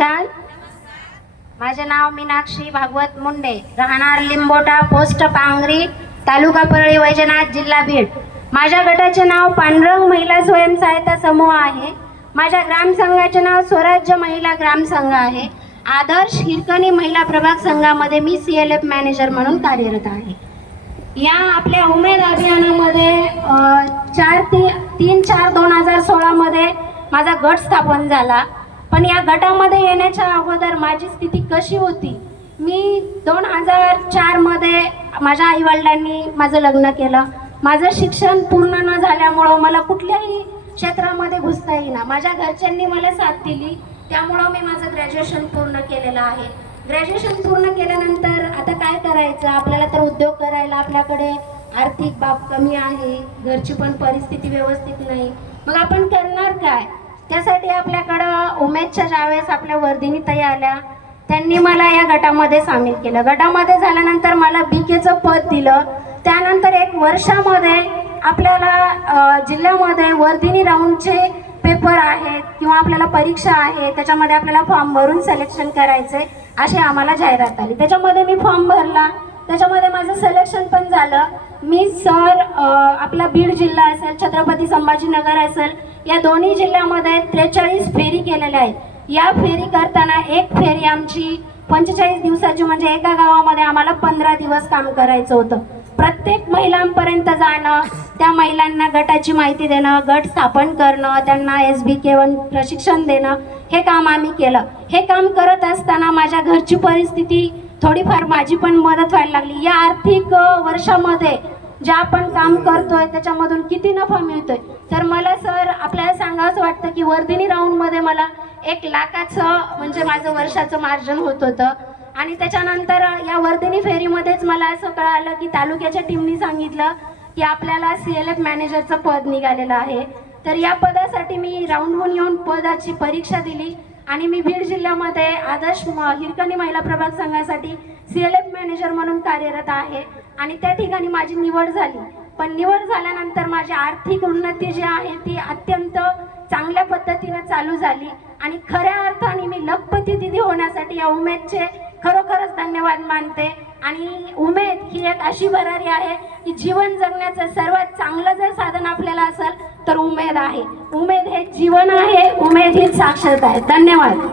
नमस्कार माझे नाव मीनाक्षी भागवत मुंडे. राहणार लिंबोटा पोस्ट पांगरी तालुका परळी वैजनाथ जिल्हा बीड. माझ्या गटाचे नाव पांडुरंग महिला स्वयंसहायता समूह आहे. माझ्या ग्रामसंघाचे नाव स्वराज्य महिला ग्रामसंघ आहे. आदर्श हिरकणी महिला प्रभाग संघामध्ये मी सी एल एफ मॅनेजर म्हणून कार्यरत आहे. या आपल्या उमेद अभियानामध्ये चार ती तीन चार दोन हजार सोळामध्ये माझा गट स्थापन झाला. पण या गटामध्ये येण्याच्या अगोदर माझी स्थिती कशी होती? मी दोन हजार चारमध्ये माझ्या आईवडिलांनी माझं लग्न केलं. माझं शिक्षण पूर्ण न झाल्यामुळं मला कुठल्याही क्षेत्रामध्ये घुसता येईना. माझ्या घरच्यांनी मला साथ दिली. त्यामुळं मी माझं ग्रॅज्युएशन पूर्ण केलेलं आहे. ग्रॅज्युएशन पूर्ण केल्यानंतर आता काय करायचं? आपल्याला तर उद्योग करायला आपल्याकडे आर्थिक बाब कमी आहे. घरची पण परिस्थिती व्यवस्थित नाही. मग आपण करणार काय? त्यासाठी आपल्याकडं उमेदच्या ज्यावेळेस आपल्या वर्धिनी ताई आल्या त्यांनी मला या गटामध्ये सामील केलं. गटामध्ये झाल्यानंतर मला बी केचं पद दिलं. त्यानंतर एक वर्षामध्ये आपल्याला जिल्ह्यामध्ये वर्धिनी राऊंडचे पेपर आहेत किंवा आपल्याला परीक्षा आहे त्याच्यामध्ये आपल्याला फॉर्म भरून सिलेक्शन करायचे अशी आम्हाला जाहिरात आली. त्याच्यामध्ये मी फॉर्म भरला. त्याच्यामध्ये माझं सिलेक्शन पण झालं. मी सर आपला बीड जिल्हा असेल छत्रपती संभाजीनगर असेल या दोन्ही जिल्ह्यामध्ये त्रेचाळीस फेरी केलेल्या आहेत या फेरी करताना एक फेरी आमची पंचेचाळीस दिवसाची म्हणजे एका गावामध्ये आम्हाला पंधरा दिवस काम करायचं होतं. प्रत्येक महिलांपर्यंत जाणं त्या महिलांना गटाची माहिती देणं गट स्थापन करणं त्यांना एस बी के वन प्रशिक्षण देणं हे काम आम्ही केलं. हे काम करत असताना माझ्या घरची परिस्थिती थोडीफार माझी पण मदत व्हायला लागली. या आर्थिक वर्षामध्ये जे आपण काम करतोय त्याच्यामधून किती नफा मिळतोय? तर मला सर होतं की वर्धिनी राऊंडमध्ये मला एक लाखाचं म्हणजे माझं वर्षाचं मार्जन होत होतं. आणि त्याच्यानंतर या वर्धिनी फेरीमध्येच मला असं कळालं की तालुक्याच्या टीमनी सांगितलं की आपल्याला सी एल एफ मॅनेजरचं पद निघालेलं आहे. तर या पदासाठी मी राऊंडहून येऊन पदाची परीक्षा दिली आणि मी बीड जिल्ह्यामध्ये आदर्श हिरकणी महिला प्रभाग संघासाठी सी एल एफ मॅनेजर म्हणून कार्यरत आहे. आणि त्या ठिकाणी माझी निवड झाली. पण निवड झाल्यानंतर माझी आर्थिक उन्नती जी आहे ती अत्यंत चांगल्या पद्धतीनं चालू झाली. आणि खऱ्या अर्थाने मी लखपती दिदी होण्यासाठी या उमेदचे खरोखरच धन्यवाद मानते. आणि उमेद ही एक अशी भरारी आहे की जीवन जगण्याचं सर्वात चांगलं जर साधन आपल्याला असेल तर उमेद आहे. उमेद हे जीवन आहे उमेद ही साक्षरता आहे. धन्यवाद.